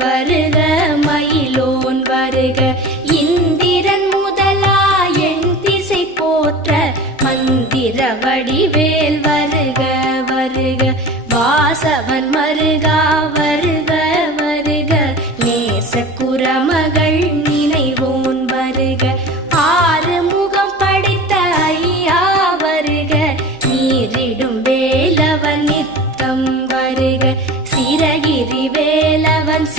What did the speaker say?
வருக மயிலோன் வருக இந்திரன் முதலா என் திசை போற்ற மந்திர வடிவேல் வருக வருக வாசவன் மருகா வருக